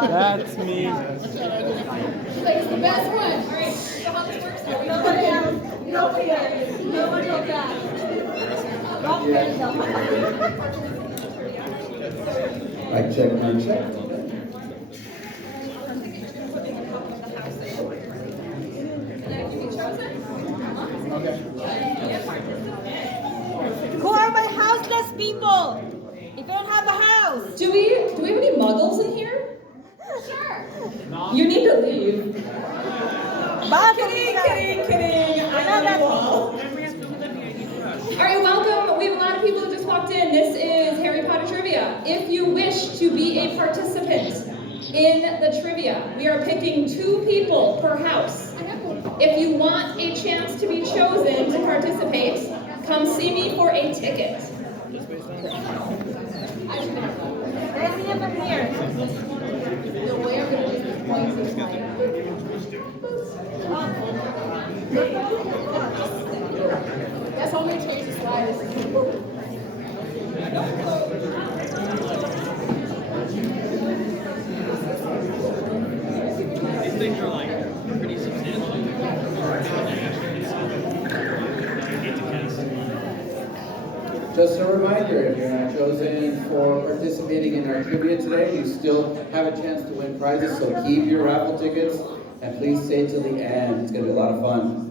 That's me. It's the best one. All right, so how this works? Nobody else. Nobody else. Nobody else. Mic check, mic check. Who are my houseless people? If you don't have a house. Do we have any muggles in here? Sure. You need to leave. Kidding. I love you all. All right, welcome. We have a lot of people who just walked in. This is Harry Potter Trivia. If you wish to be a participant in the trivia, we are picking 2 people per house. If you want a chance to be chosen to participate, come see me for a ticket. Let me have them here. The way I'm going to use these points is That's how I'm going to change the slides. These things are like pretty substantial. Just a reminder, if you're not chosen for participating in our trivia today, you still have a chance to win prizes, so keep your raffle tickets and please stay till the end. It's going to be a lot of fun.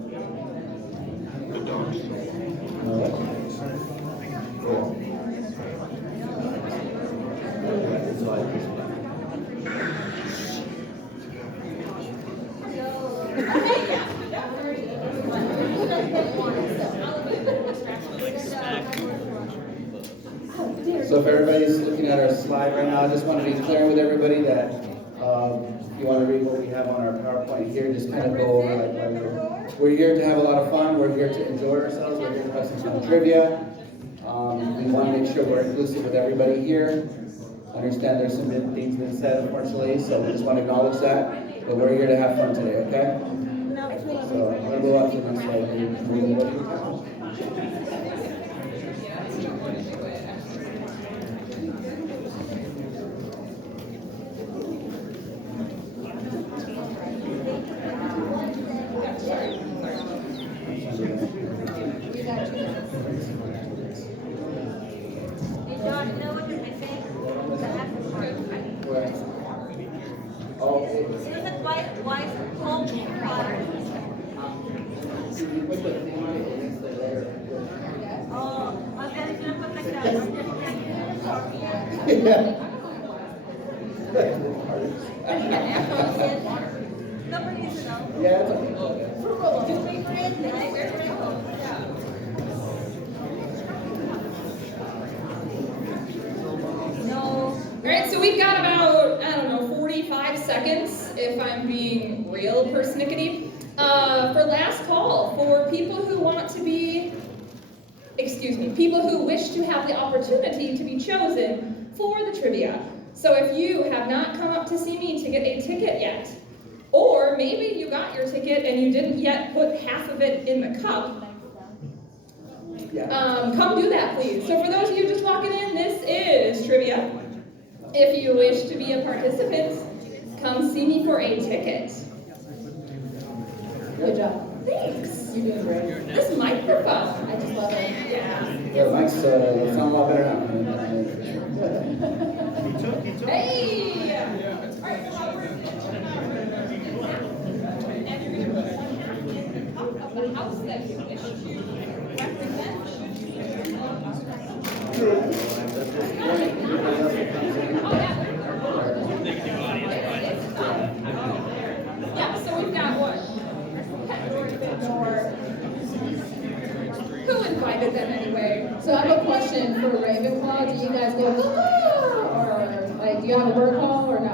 So if everybody's looking at our slide right now, I just want to be clear with everybody that if you want to read what we have on our PowerPoint here, just kind of go over like why we're here to have a lot of fun. We're here to enjoy ourselves. We're here to have some fun trivia. We want to make sure we're inclusive with everybody here. Understand there's some good things been said, unfortunately, so we just want to acknowledge that. But we're here to have fun today, okay? So I'm going to go on to the next slide. Alright, so we've got about, 45 seconds, if I'm being real persnickety, for last call, for people who want to be, people who wish to have the opportunity to be chosen for the trivia. So if you have not come up to see me to get a ticket yet, or maybe you got your ticket and you didn't yet put half of it in the cup, come do that, please. So for those of you just walking in, this is trivia. If you wish to be a participant, come see me for a ticket. Good job. Thanks. You're doing great. This microphone, I just love it. Yeah. The mic's sound a lot better now. Hey! All right, so the house that you wish to represent. Yeah, so we've got what? Who invited them anyway? So I have a question for Ravenclaw. Do you guys go, or like, do you have a word call or no?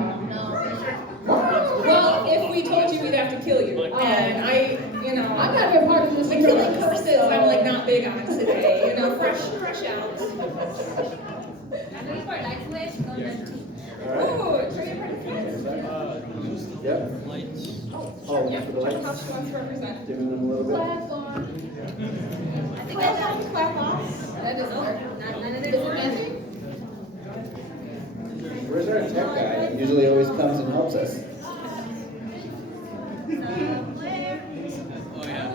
Well, if we told you, we'd have to kill you. And I'm not a part of this. The killing curses, I'm like not big on today. Fresh out. I'm looking for a light switch. Oh, trivia participants. Yep. Oh, yeah. Which house do you want to represent? Giving them a little bit. I think I have to clap off. That doesn't work. None of it is magic. Where's our tech guy? He usually always comes and helps us. Oh yeah.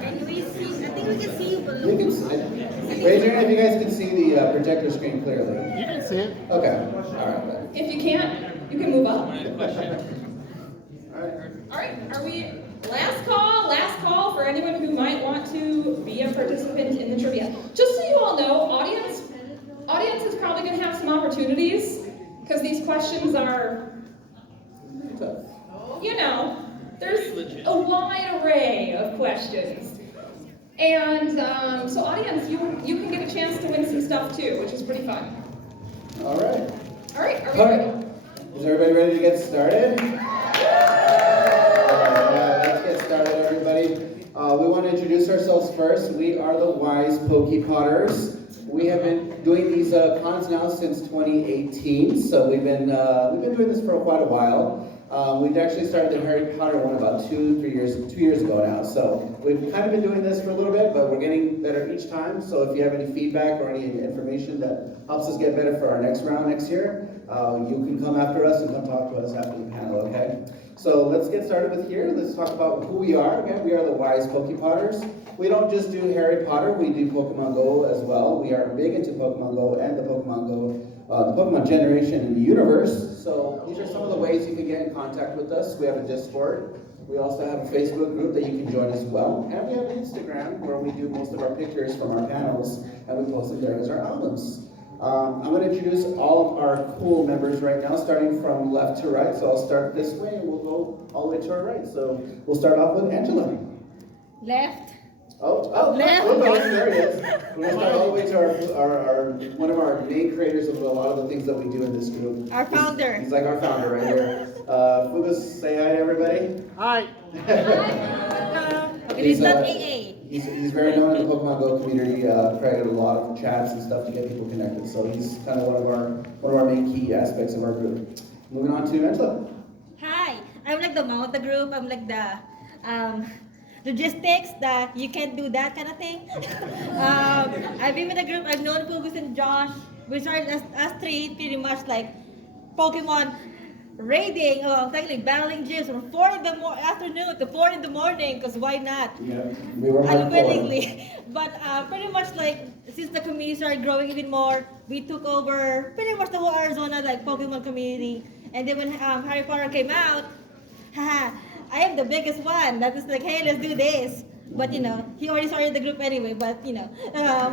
Can we see? I think we can see you, but You can see it. Raise your hand if you guys can see the projector screen clearly. You can see it. Okay. All right. If you can't, you can move up. All right. All right, are we, last call for anyone who might want to be a participant in the trivia. Just so you all know, audience is probably going to have some opportunities because these questions are, you know, there's a wide array of questions. And so audience, you can get a chance to win some stuff too, which is pretty fun. All right. All right, are we All ready? right. Is everybody ready to get started? Let's get started, everybody. We want to introduce ourselves first. We are the Wise Pokey Potters. We have been doing these cons now since 2018, so we've been doing this for quite a while. We've actually started the Harry Potter one about 2 years ago now. So we've kind of been doing this for a little bit, but we're getting better each time. So if you have any feedback or any information that helps us get better for our next round next year, you can come after us and come talk to us after the panel, okay? So let's get started with here. Let's talk about who we are. Again, we are the Wise Pokey Potters. We don't just do Harry Potter, we do Pokemon Go as well. We are big into Pokemon Go and the Pokemon generation in the universe. So these are some of the ways you can get in contact with us. We have a Discord. We also have a Facebook group that you can join as well. And we have an Instagram where we do most of our pictures from our panels and we post them there as our albums. I'm going to introduce all of our cool members right now, starting from left to right. So I'll start this way and we'll go all the way to our right. So we'll start off with Angela. left. Oh, Left. there he is. We're going to start all the way to our one of our main creators of a lot of the things that we do in this group. Our founder. He's like our founder right here. Fugus, say hi to everybody. Hi. It is not AA. He's very known in the Pokemon Go community, created a lot of chats and stuff to get people connected. So he's kind of one of our main key aspects of our group. Moving on to Angela. Hi, I'm like the mom of the group. I'm like the logistics, that you can't do that kind of thing. I've been with the group. I've known Fugus and Josh. We started as three, pretty much like Pokemon raiding, technically battling gyms from 4 in the afternoon to 4 in the morning, because why not? Yeah, we were hardcore. Unwillingly. But pretty much like, since the community started growing even more, we took over pretty much the whole Arizona like Pokemon community. And then when Harry Potter came out, haha, I am the biggest one. That was like, hey, let's do this. But you know, he already started the group anyway. But you know,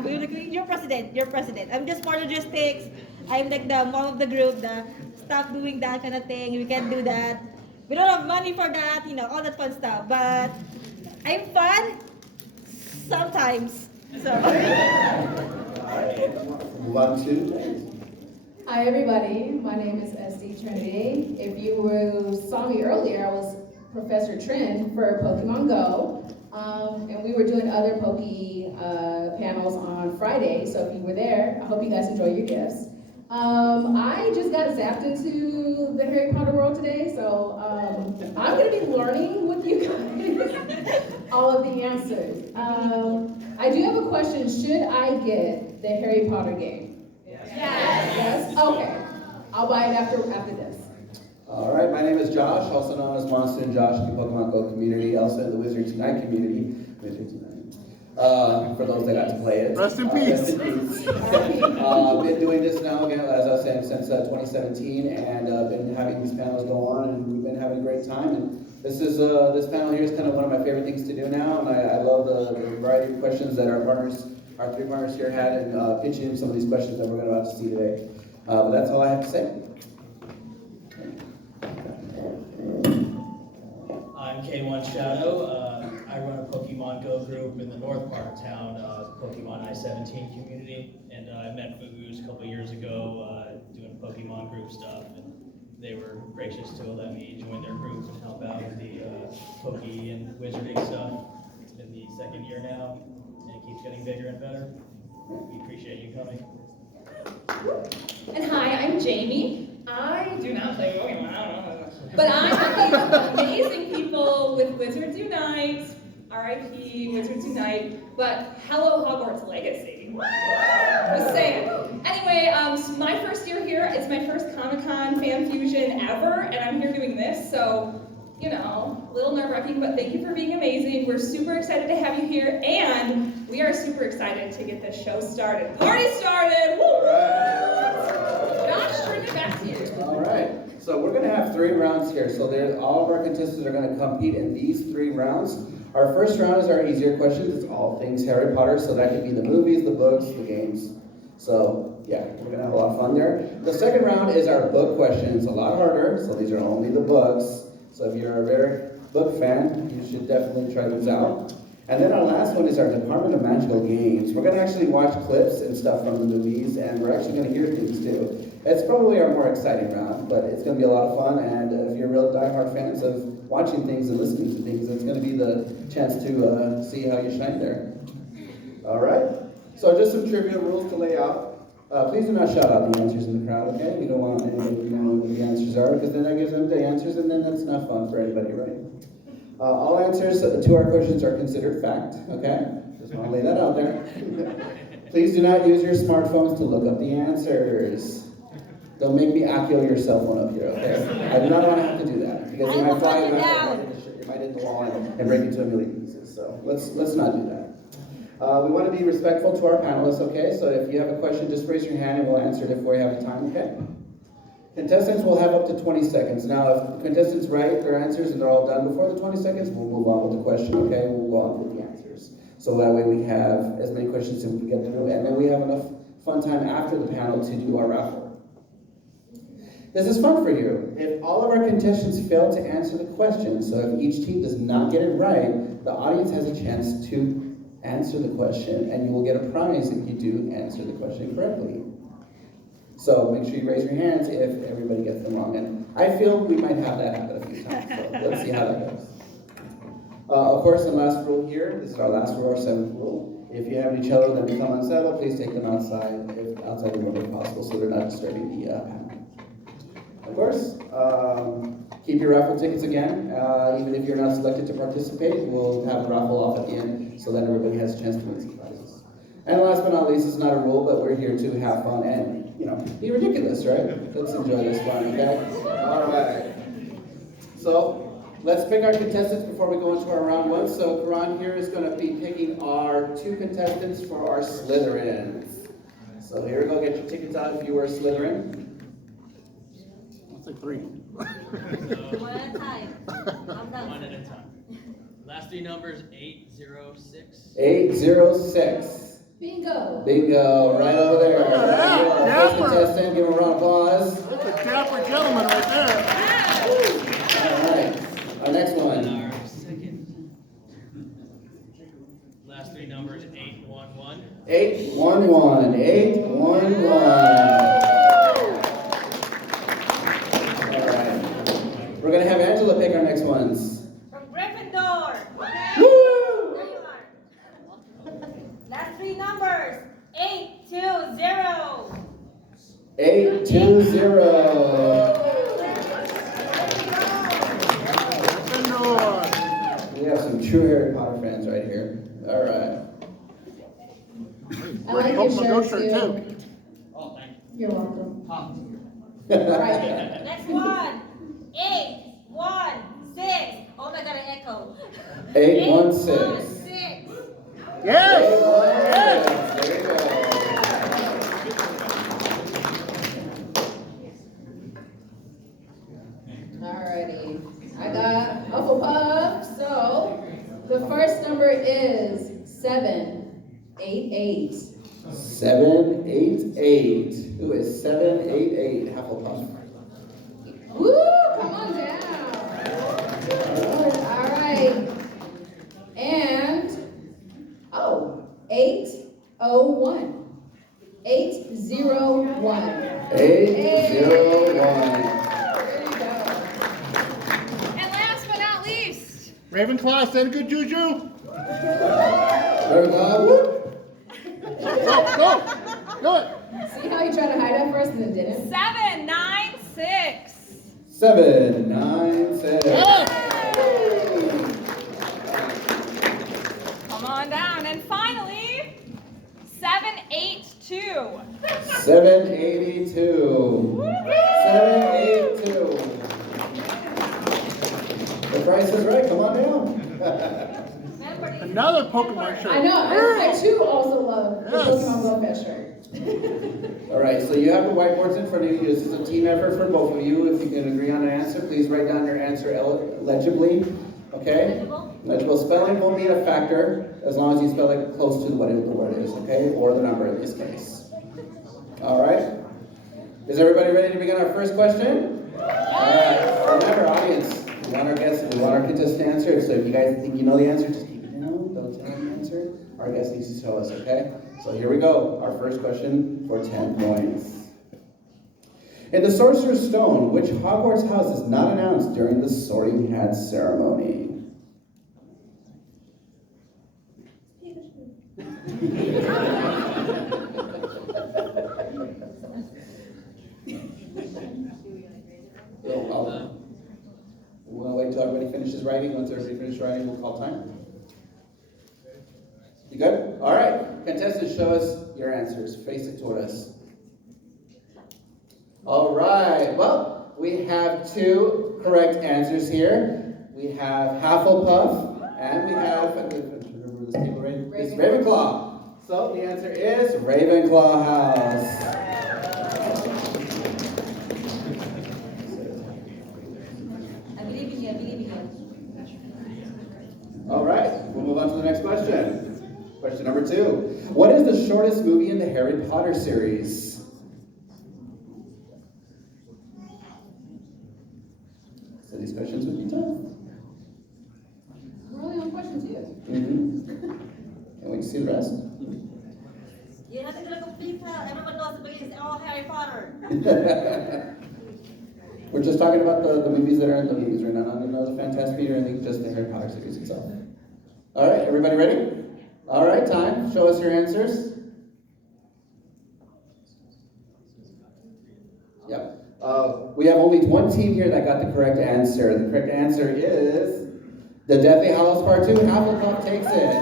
we were like, you're president. I'm just part of logistics. I'm like the mom of the group. Stop doing that kind of thing. We can't do that. We don't have money for that. You know, all that fun stuff. But I'm fun sometimes. So. Move on to. Hi everybody, my name is SD Trinity. If you saw me earlier, I was Professor Trin for Pokemon Go. And we were doing other Poke panels on Friday, so if you were there, I hope you guys enjoy your gifts. I just got zapped into the Harry Potter world today, so I'm going to be learning with you guys all of the answers. I do have a question. Should I get the Harry Potter game? Yes? Okay. I'll buy it after this. All right, my name is Josh, also known as Monsoon Josh in the Pokemon Go community, also in the Wizards Unite community. Wizards Unite. For those that got to play it. Rest in peace. Rest in peace. Been doing this now, again, as I was saying, since 2017, and been having these panels go on, and we've been having a great time. And this panel here is kind of one of my favorite things to do now, and I love the variety of questions that our three partners here had, and pitching in some of these questions that we're about to see today. But that's all I have to say. I'm K1 Shadow. I run a Pokemon Go group in the north part of town, Pokemon I-17 community, and I met Fugus a couple years ago doing Pokemon group stuff, and they were gracious to let me join their group and help out with the Poke and Wizarding stuff. It's been the second year now, and it keeps getting bigger and better. We appreciate you coming. And hi, I'm Jamie. I do not play Pokemon, I don't know. But I'm with these amazing people with Wizards Unite, RIP Wizards Unite, but hello Hogwarts Legacy. Just saying. It's my first year here. It's my first Comic-Con fan fusion ever, and I'm here doing this, so, you know, a little nerve-wracking, but thank you for being amazing. We're super excited to have you here, and we are super excited to get this show started. Party started! Woo! Josh, turn it back to you. All right. So we're going to have 3 rounds here. So all of our contestants are going to compete in these 3 rounds. Our first round is our easier questions. It's all things Harry Potter, so that could be the movies, the books, the games. So yeah, we're going to have a lot of fun there. The second round is our book questions. A lot harder, so these are only the books. So if you're a very book fan, you should definitely try these out. And then our last one is our Department of Magical Games. We're going to actually watch clips and stuff from the movies, and we're actually going to hear things too. It's probably our more exciting round, but it's going to be a lot of fun, and if you're real diehard fans of watching things and listening to things, it's going to be the chance to see how you shine there. All right, so just some trivia rules to lay out. Please do not shout out the answers in the crowd, okay? We don't want anybody to know what the answers are, because then that gives them the answers, and then that's not fun for anybody, right? All answers to our questions are considered fact, okay? Just want to lay that out there. Please do not use your smartphones to look up the answers. Don't make me Accio your cell phone up here, okay? I do not want to have to do that, because you might fly, you might hit the wall and break into a million pieces, so let's not do that. We want to be respectful to our panelists, okay? So if you have a question, just raise your hand and we'll answer it if we have the time, okay? Contestants will have up to 20 seconds. Now, if the contestants write their answers and they're all done before the 20 seconds, we'll move on with the question, okay? We'll go on with the answers. So that way we have as many questions as we can get through, and then we have enough fun time after the panel to do our raffle. This is fun for you. If all of our contestants fail to answer the question, so if each team does not get it right, the audience has a chance to answer the question, and you will get a prize if you do answer the question correctly. So make sure you raise your hands if everybody gets them wrong. And I feel we might have that happen a few times, so let's see how that goes. Of course, the last rule here, this is our last rule, our 7th rule. If you have any children that become unsettled, please take them outside the room if possible, so they're not disturbing the panel. Of course, keep your raffle tickets again. Even if you're not selected to participate, we'll have the raffle off at the end so that everybody has a chance to win some prizes. And last but not least, it's not a rule, but we're here to have fun and, you know, be ridiculous, right? Let's enjoy this fun, okay? All right. So let's pick our contestants before we go into our round 1. So Karan here is going to be picking our 2 contestants for our Slytherins. So here we go. Get your tickets out if you were a Slytherin. It's like 3. One at a time. I'm done. One at a time. Last 3 numbers, 806. 806. Bingo. Bingo, right over there. Yeah, First contestant, give him a round of applause. That's a dapper gentleman right there. All right, our next And one. our second. Last 3 numbers, 811. 811. 811. All right. We're going to have Angela pick our next ones. From Gryffindor. Woo! There you are. Last 3 numbers. 820. 820. Gryffindor. We have some true Harry Potter fans right here. All right. I like your shirt shirt too. Oh, thank you. You're welcome. Pop. All right. Next one. 816. Oh my god, I echo. 816. 816. Yes. There you go. Alrighty. I got Hufflepuff. So the first number is 788. 788. Who is 788? Hufflepuff. Woo! Come on down. All right. And 801. 801. 801. There you go. And last but not least, Ravenclaw, send good juju. There we go. Go. Do it. See how you tried to hide that first and then didn't? 796. 796. Yes. Come on down. And finally, 782. 782. 782. The price is right. Come on down. Another Pokemon shirt. I know, I too also love the Yes. Pokemon Go Fest shirt. All right, so you have the whiteboards in front of you. This is a team effort for both of you. If you can agree on an answer, please write down your answer legibly. Okay? Legible spelling won't be a factor as long as you spell it close to what the word is, okay? Or the number in this case. All right? Is everybody ready to begin our first question? All right. Remember, audience, we want our guests, we want our contestants to answer. So if you guys think you know the answer, just keep it down. Don't tell them the answer. Our guest needs to tell us, okay? So here we go. Our first question for 10 points. In the Sorcerer's Stone, which Hogwarts house is not announced during the Sorting Hat ceremony? We'll wait till everybody finishes writing. Once everybody finishes writing, we'll call time. You good? All right. Contestants, show us your answers. Face it toward us. All right. Well, we have two correct answers here. We have Hufflepuff, and we have, remember this table right? It's Ravenclaw. So the answer is Ravenclaw house. I believe in you, I believe in you. All right, we'll move on to the next question. Question number 2. What is the shortest movie in the Harry Potter series? So these questions would be tough. We're only on question 2. Can't wait to see the rest. You have to complete everyone knows the it's all Harry Potter. We're just talking about the movies that are in the movies right now, not the Fantastic Beasts or anything, just the Harry Potter series itself. All right, everybody ready? All right, time. Show us your answers. Yep. We have only one team here that got the correct answer. The correct answer is the Deathly Hallows Part 2. Hufflepuff takes it.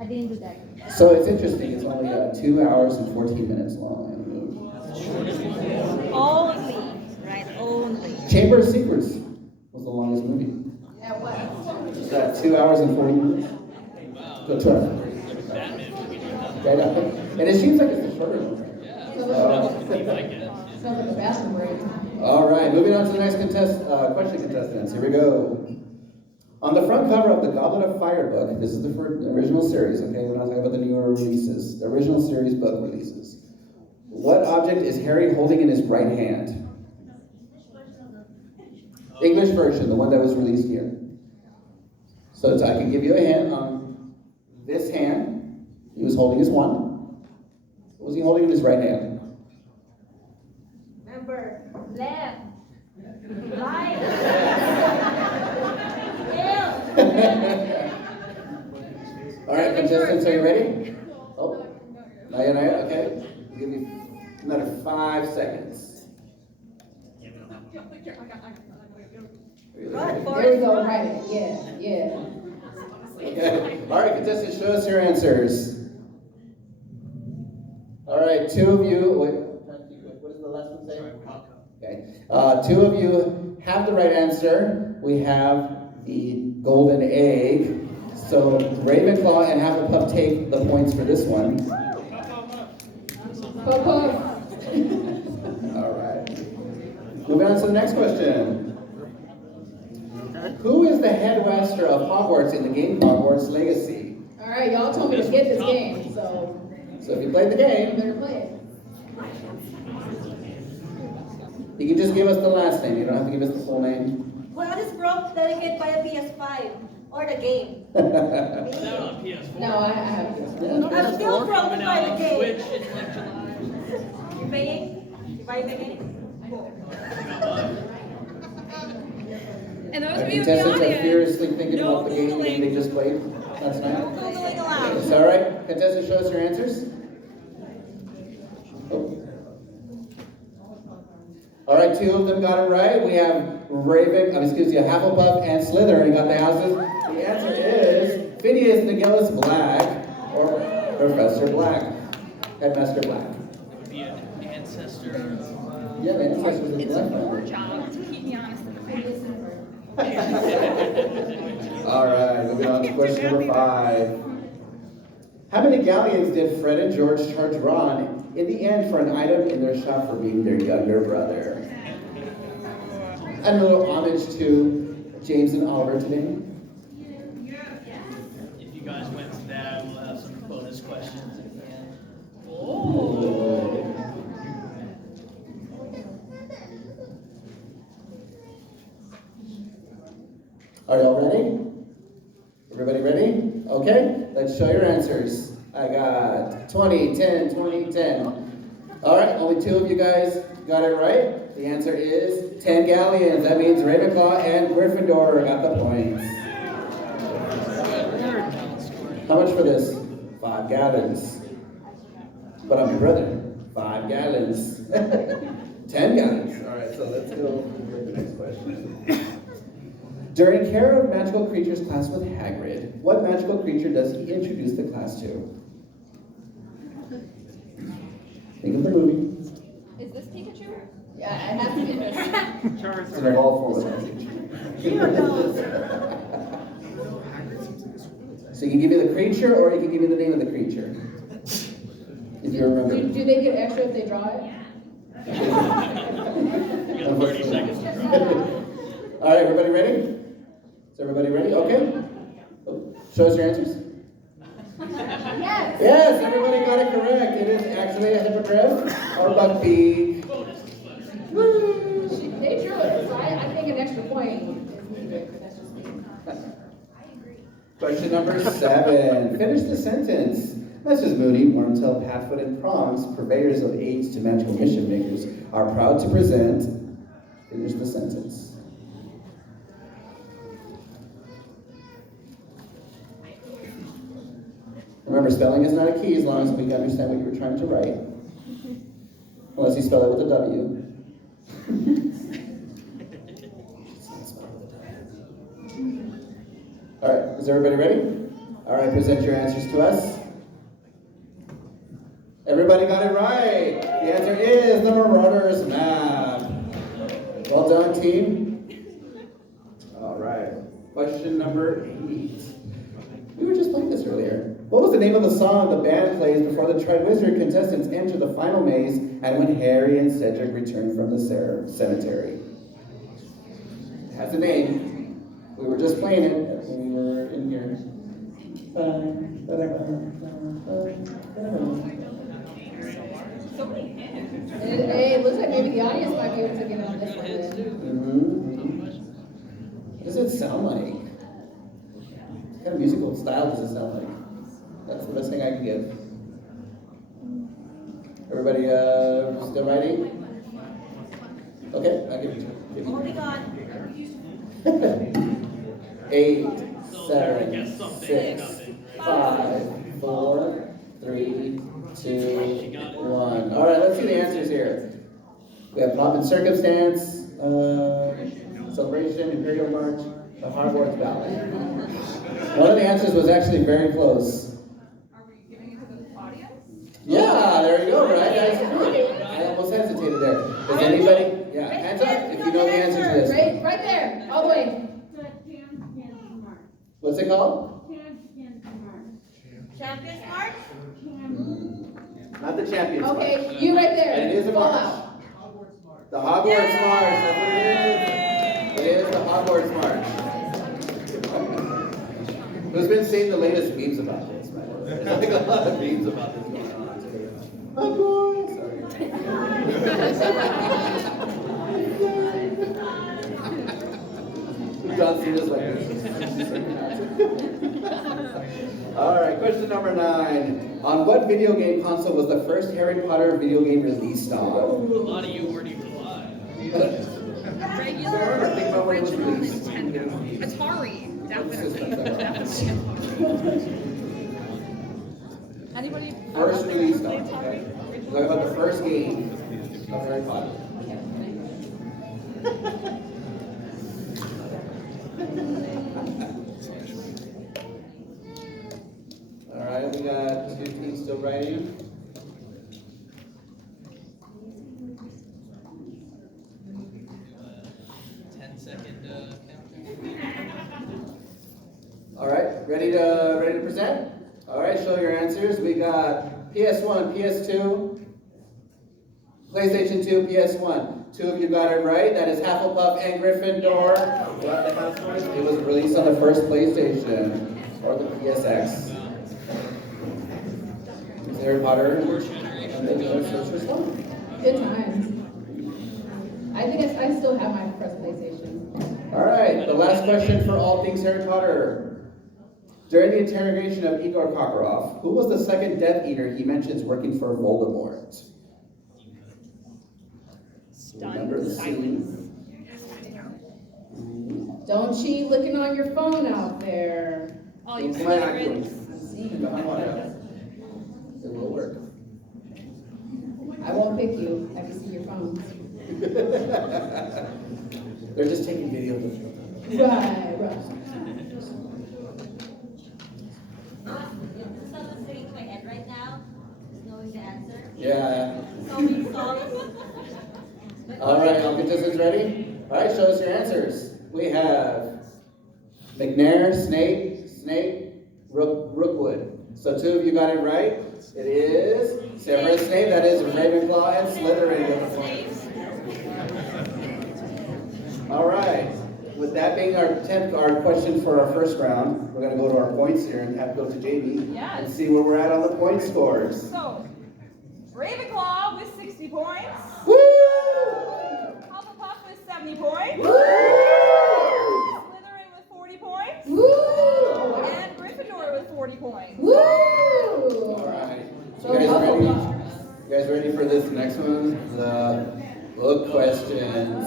I didn't do that. So it's interesting. It's only 2 hours and 14 minutes long. Only, right? Only. Chamber of Secrets was the longest movie. At what? Is that 2 hours and 40 minutes? Good try. And it seems like it's the shorter one. Sounds like a bathroom break. All right, moving on to the next question, contestants. Here we go. On the front cover of the Goblet of Fire book, this is the original series, okay? We're not talking about the newer releases. The original series book releases. What object is Harry holding in his right hand? English version, the one that was released here. So I can give you a hint on this hand. He was holding his wand. What was he holding in his right hand? Remember, left, right, All right, contestants, are you ready? Oh, not yet, okay. I'll give you another 5 seconds. Run, There we go, right. Yeah. Okay. All right, contestants, show us your answers. All right, 2 of you, what did the last one say? Okay, 2 of you have the right answer. We have the golden egg. So Ravenclaw and Hufflepuff take the points for this one. Puff. All right. Moving on to the next question. Who is the headmaster of Hogwarts in the game Hogwarts Legacy? All right, y'all told me to get this game, so So if you played the you game, better play it. you can just give us the last name. You don't have to give us the full name. Well, this broke delicate by a PS5 or the game. It's out on PS4. No, I have this. I'm still broken Coming by out the on game. Switch in like July. You paying? You buying the game? And those Our of you in the contestants are audience, furiously thinking no about the game Googling. they just played last night. No Googling allowed. Is that all right? Contestants, show us your answers. Oh. All right, 2 of them got it right. We have Hufflepuff and Slytherin got the houses. The answer is Phineas Nigellus Black or Professor Black, Headmaster Black. It would be an ancestor of... Yeah, the ancestors of It's a Black. war job to keep me honest in the face. All right, moving on to question number 5. How many galleons did Fred and George charge Ron in the end for an item in their shop for being their younger brother? And a little homage to James and Oliver today. If you guys went to that, we'll have some bonus questions at the end. Are y'all ready? Everybody ready? Okay, let's show your answers. I got 20, 10, 20, 10. All right, only 2 of you guys got it right. The answer is 10 galleons. That means Ravenclaw and Gryffindor got the points. How much for this? 5 gallons. But I'm your brother. 5 gallons. 10 gallons. All right, so let's go to the next question. During Care of Magical Creatures class with Hagrid, what magical creature does he introduce the class to? Think of the movie. Is this Pikachu? Yeah, I have to be. It's in all forms of So you can give me the creature, or you can give me the name of the creature. If you remember. Do they get extra if they draw it? You got 30 seconds to draw. All right, everybody ready? Is everybody ready? Okay. Oh, show us your answers. Yes. Yes, everybody got it correct. It is actually a hippogriff or buckbeak. Woo! They drew it, so I think an extra point is needed, but that's just me. Question number 7. Finish the sentence. Mrs. Moody, Wormtail, Patfoot, and Prongs, purveyors of aids to magical mission makers, are proud to present. Finish the sentence. Remember, spelling is not a key as long as we can understand what you were trying to write. Unless you spell it with a W. All right, is everybody ready? All right, present your answers to us. Everybody got it right. The answer is the Marauders map. Well done, team. All right, question number 8. We were just playing this earlier. What was the name of the song the band plays before the Triwizard contestants enter the final maze and when Harry and Cedric return from the cemetery? It has a name. We were just playing it when we were in here. So many hints. Hey, it looks like maybe the audience might be able to get on this one then. What does it sound like? What kind of musical style does it sound like? That's the best thing I can give. Everybody still writing? Okay, I'll give it to you. Holding on. 8, 7, 6, 5, 4, 3, 2, 1. All right, let's see the answers here. We have Pomp and Circumstance, Celebration, Imperial March, the Hogwarts Ballad. One of the answers was actually very close. Are we giving it to the audience? Yeah, there you go, right? I almost hesitated there. Does anybody? Yeah, hands up if you know the answer to this. Right there, all the way. What's it called? Champions March? Not the Champions March. Okay, you right there. And it is a Fall march. out. The Hogwarts March, that's what it is. It is the Hogwarts March. Who's been seeing the latest memes about this, man? There's like a lot of memes about this going on. Hogwarts! Sorry. John Cena's like All right, question number 9. On what video game console was the first Harry Potter video game released on? A lot of you weren't even alive. Regular, Think about when it was original released. Nintendo. Atari, definitely. Anybody? First release on, okay? Talk about the first game of Harry Potter. writing. Uh, 10-second countdown. All right, ready to present? All right, show your answers. We got PS1, PS2, PlayStation 2, PS1. Two of you got it right. That is Hufflepuff and Gryffindor. It was released on the first PlayStation or the PSX. Is Harry Potter? And then the first one. Good times. I think I still have my first PlayStation. All right, the last question for all things Harry Potter. During the interrogation of Igor Kokorov, who was the second Death Eater he mentions working for Voldemort? Remember the scene? Don't cheat looking on your phone out there. Oh, you Come on, secrets. Come on, it will work. I won't pick you. I can see your phone. They're just taking video of the Right. Someone's sitting in my head right now, just knowing the answer. Yeah. So many songs. All right, all contestants ready? All right, show us your answers. We have McNair, Snape, Rookwood. So two of you got it right. It is Severus Snape. That is Ravenclaw and Slytherin. All right. With that being our question for our first round, we're going to go to our points here and have to go to Jamie Yes. and see where we're at on the point scores. So, Ravenclaw with 60 points. Woo! Hufflepuff with 70 points. Woo! Slytherin with 40 points. Woo! And Gryffindor with 40 points. Woo! All right. So You guys ready? Hufflepuff. You guys ready for this next one? The book questions.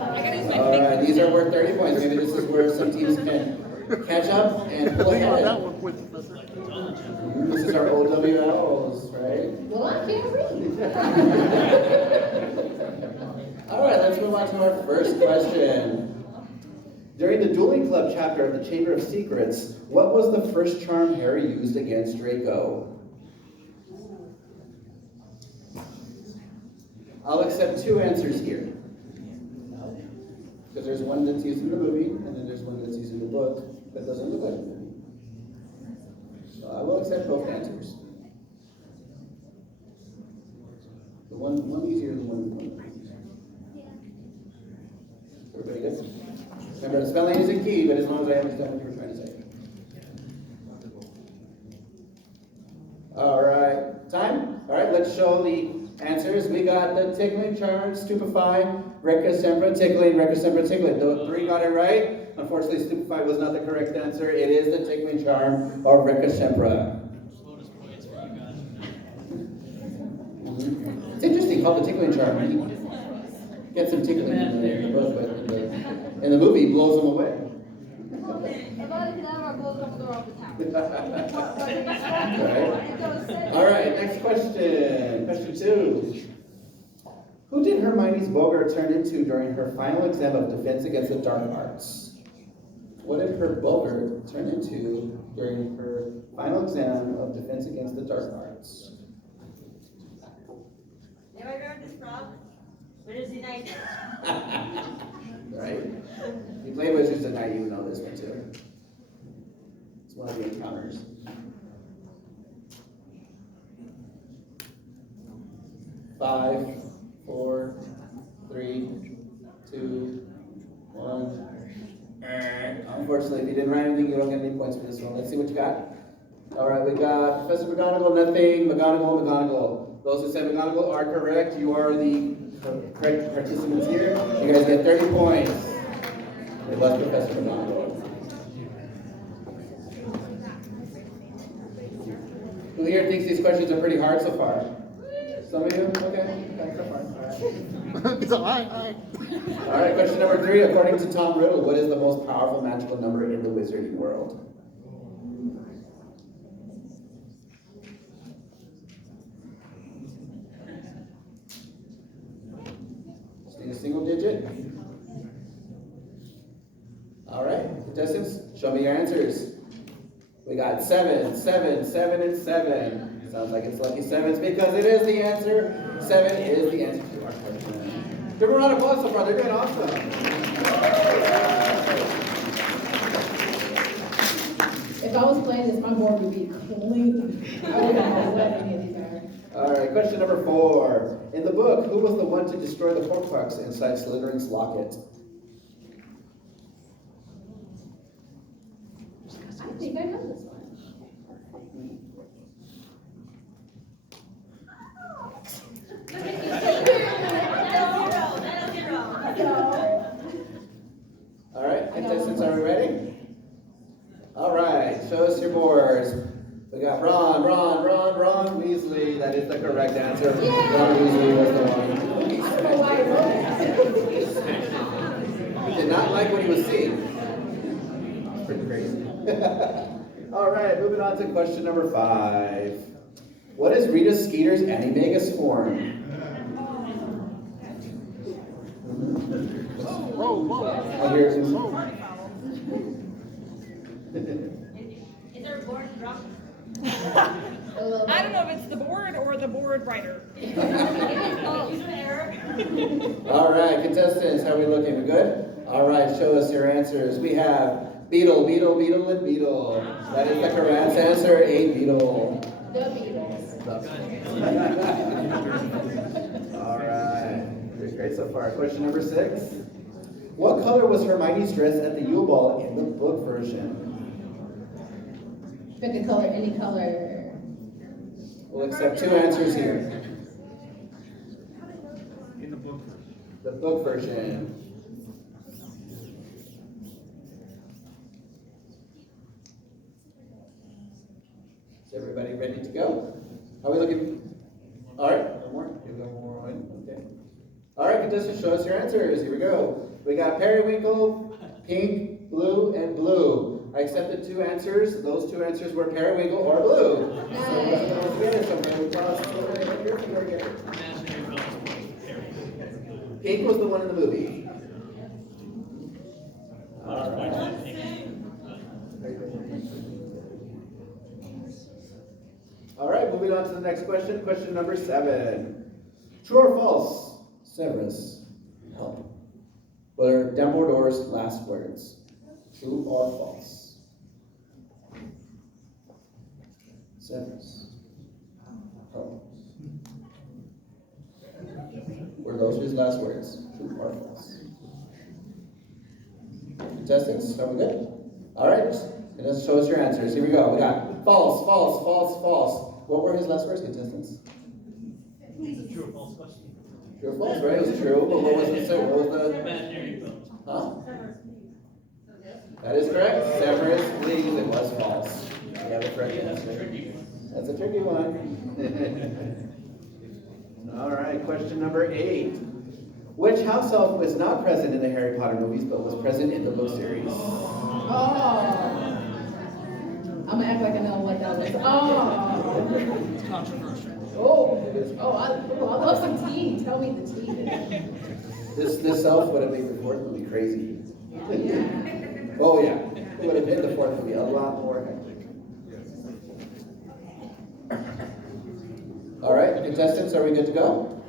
I gotta use my All right, fingers. these are worth 30 points. Maybe this is where some teams can catch up and pull Think about that ahead. one quick, Professor. This is our OWLs, right? Well, I can't read. All right, let's move on to our first question. During the Dueling Club chapter of the Chamber of Secrets, what was the first charm Harry used against Draco? I'll accept two answers here. Because there's one that's used in the movie, and then there's one that's used in the book that doesn't look like the movie. So I will accept both answers. The one easier than one. Everybody good? Remember, spelling isn't key, but as long as I understand what you were trying to say. All right, time? All right, let's show the answers. We got the tickling charm, stupefy, Recca Sempra, tickling, Recca Sempra, tickling. The three got it right. Unfortunately, stupefy was not the correct answer. It is the tickling charm or Recca Sempra. Bonus points for you guys. It's interesting, called the tickling charm. He gets some tickling in the book, but in the movie, he blows them away. Right. All right, next question. Question 2. Who did Hermione's Bogart turn into during her final exam of Defense Against the Dark Arts? What did her Bogart turn into during her final exam of Defense Against the Dark Arts? Never heard this from? Wizards United. Right? You play Wizards tonight, you would know this one too. It's one of the encounters. Five, 4, 3, 2, 1. Unfortunately, if you didn't write anything, you don't get any points for this one. Let's see what you got. All right, we got Professor McGonagall, nothing. McGonagall. Those who said McGonagall are correct. You are the correct participants here. You guys get 30 points. Good luck, Professor McGonagall. Who here thinks these questions are pretty hard so far? Some of you? Okay, so far. All right. It's all right, all right. All right, question number 3. According to Tom Riddle, what is the most powerful magical number in the wizarding world? Just need a single digit. All right, contestants, show me your answers. We got 7, 7, 7, and 7. Sounds like it's lucky sevens because it is the answer. 7 is the answer to our question. Give a round of applause so far. They're doing awesome. If I was playing this, my board would be clean. I wouldn't know what any of these are. All right, question number 4. In the book, who was the one to destroy the Horcrux inside Slytherin's locket? I think I know this one. All right, contestants, are we ready? All right, show us your boards. We got Ron Weasley. That is the correct answer. Ron Weasley was the one. I don't know why I wrote He did not like what he was seeing. It's pretty crazy. All right, moving on to question number 5. What is Rita Skeeter's animagus form? I hear it. Is there a board drunk? I don't know if it's the board or the board writer. User error. All right, contestants, how are we looking? We good? All right, show us your answers. We have beetle, and beetle. That is the correct answer, a beetle. The Beatles. All right, pretty great so far. Question number 6. What color was Hermione's dress at the Yule Ball in the book version? Pick a color, any color. We'll accept 2 answers here. In the book. The book version. Is everybody ready to go? Are we looking? All right, one more. Give them one more win. Okay. All right, contestants, show us your answers. Here we go. We got periwinkle, pink, blue, and blue. I accepted 2 answers. Those 2 answers were periwinkle or blue. So let's get it. Pink was the one in the movie. All right. All right, moving on to the next question. Question number 7. True or false? Severus, help. What are Dumbledore's last words? True or false? Severus, help. Were those his last words? True or false? Contestants, are we good? All right, it doesn't show us your answers. Here we go. We got false. What were his last words, contestants? True or false question? True or false, right? It was true, but what was the Imaginary films. Huh? That is correct. Severus believes it was false. You have the correct answer. That's a tricky one. All right, question number 8. Which house elf was not present in the Harry Potter movies but was present in the book series? Oh. I'm gonna act like I know what that was. Oh. It's controversial. I love some tea. Tell me the tea. This elf would have made the 4th movie crazy. Oh yeah, it would have made the 4th movie a lot more hectic. All right, contestants, are we good to go?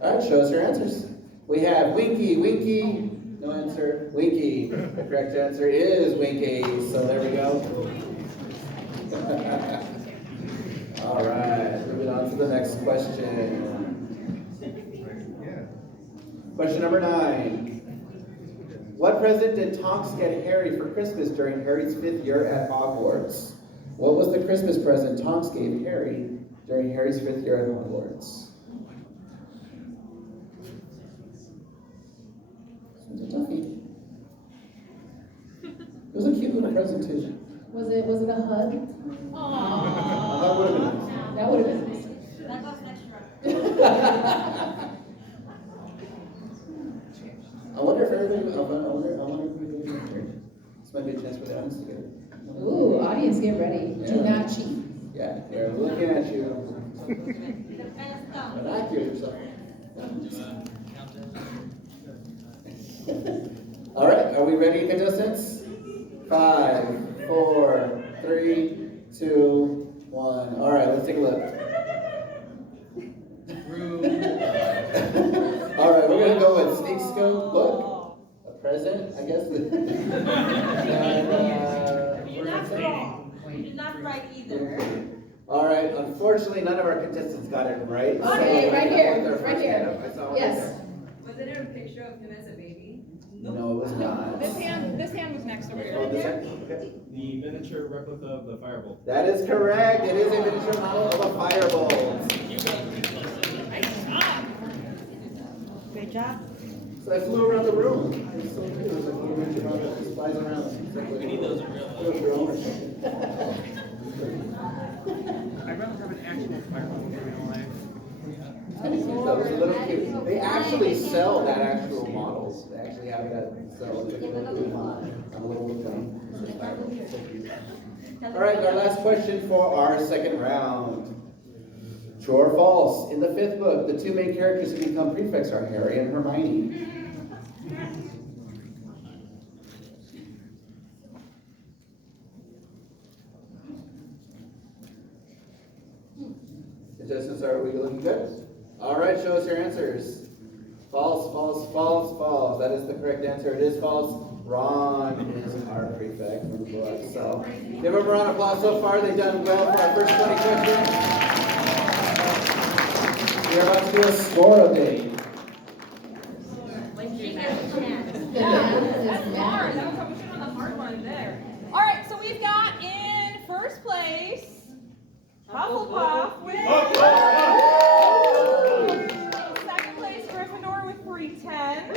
All right, show us your answers. We have Winky, no answer, Winky. The correct answer is Winky, so there we go. All right, moving on to the next question. Question number 9. What present did Tonks get Harry for Christmas during Harry's 5th year at Hogwarts? What was the Christmas present Tonks gave Harry during Harry's 5th year at Hogwarts? It's a toughie. It was a cute little present too. Was it a hug? That would have been nice. That would have been nice. That was extra. I wonder if everybody, I wonder if we're doing it here. This might be a chance for the audience to get it. Ooh, audience, get ready. Do Yeah. not cheat. Yeah, they're looking at you. The best stuff. But accurate yourself. All right, are we ready, contestants? 5, 4, 3, 2, 1. All right, let's take a look. Room. All right, we're gonna go with sneak scope, book, a present, I guess. You're not wrong. You're not right either. All right, unfortunately, none of our contestants got it right. Okay, right here, Their right first here. hand up. I saw one Yes. there. Was it a picture of him as a baby? No, it was not. This hand was next over Oh, this hand? Okay. The miniature replica of the firebolt. That is correct. It is a miniature model of a firebolt. You got pretty close to it. Great job. So I flew around the room. It's so cute. It was like a little miniature model that just flies around. It's like We need those in real life. drone or I'd rather have an actual firebolt in real life. That was a little cute. They actually sell that actual models. They actually have that. So it's like a little thing. All right, our last question for our second round. True or false? In the 5th book, the 2 main characters who become prefects are Harry and Hermione. Contestants, are we looking good? All right, show us your answers. False, false, false, false. That is the correct answer. It is false. Ron is our prefect from the book. So give them a round of applause so far. They've done well for our first 20 questions. We are about to do a score update. She gets a chance. The math is That's math. hard. That was we should have the hard one there. All right, so we've got in first place Hufflepuff with. Second place Gryffindor with 310.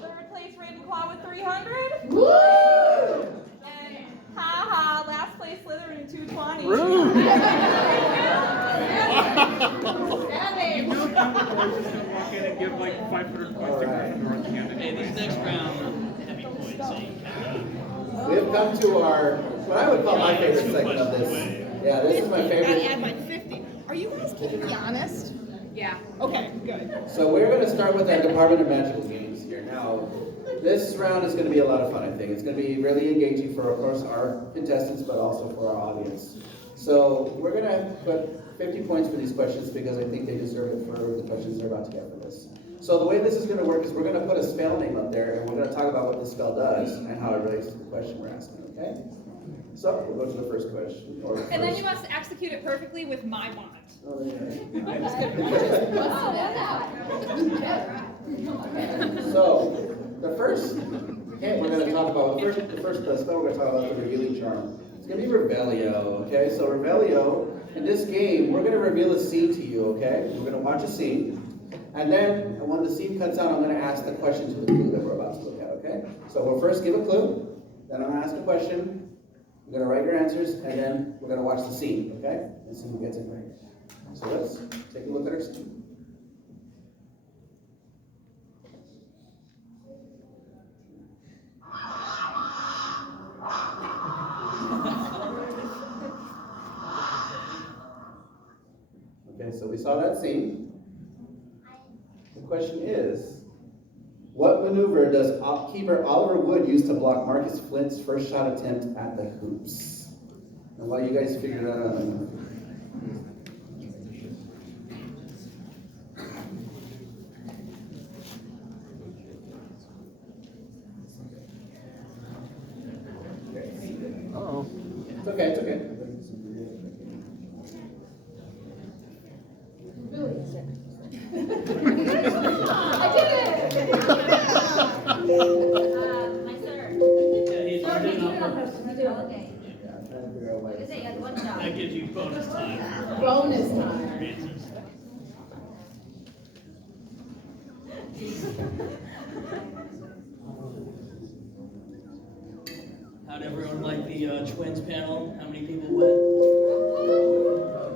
Third place Ravenclaw with 300. And haha, last place Slytherin 220. You know Dumbledore was just gonna walk in and give like 500 points to Gryffindor at the end Hey, this anyway. next round, heavy points, so you We have come to our, what I would call my favorite segment of this. Yeah, this is my favorite. mine 50. Are you guys keeping me honest? Yeah. Okay, good. So we're going to start with our Department of Magical Games here. Now, this round is going to be a lot of fun, I think. It's going to be really engaging for, of course, our contestants, but also for our audience. So we're going to put 50 points for these questions because I think they deserve it for the questions they're about to get for this. So the way this is going to work is we're going to put a spell name up there, and we're going to talk about what the spell does and how it relates to the question we're asking, okay? So we'll go to the first question. And then you must execute it perfectly with my wand. Oh, yeah. So, the first hint we're going to talk about, the first spell we're going to talk about is the revealing charm. It's going to be Revelio, okay? So Revelio, in this game, we're going to reveal a scene to you, okay? We're going to watch a scene, and then when the scene cuts out, I'm going to ask the question to the clue that we're about to look at, okay? So we'll first give a clue, then I'm going to ask a question, you're going to write your answers, and then we're going to watch the scene, okay? And see who gets it right. So let's take a look at our scene. Okay, so we saw that scene. The question is, what maneuver does Keeper Oliver Wood use to block Marcus Flint's first shot attempt at the hoops? And while you guys figure that out, Uh-oh. it's okay, it's okay. I did it! My sir. Yeah, he's already done on purpose. Okay. Yeah, I'm trying to figure out why. You say you had one job. That gives you bonus time. Bonus for time. your answers. How'd everyone like the twins panel? How many people went?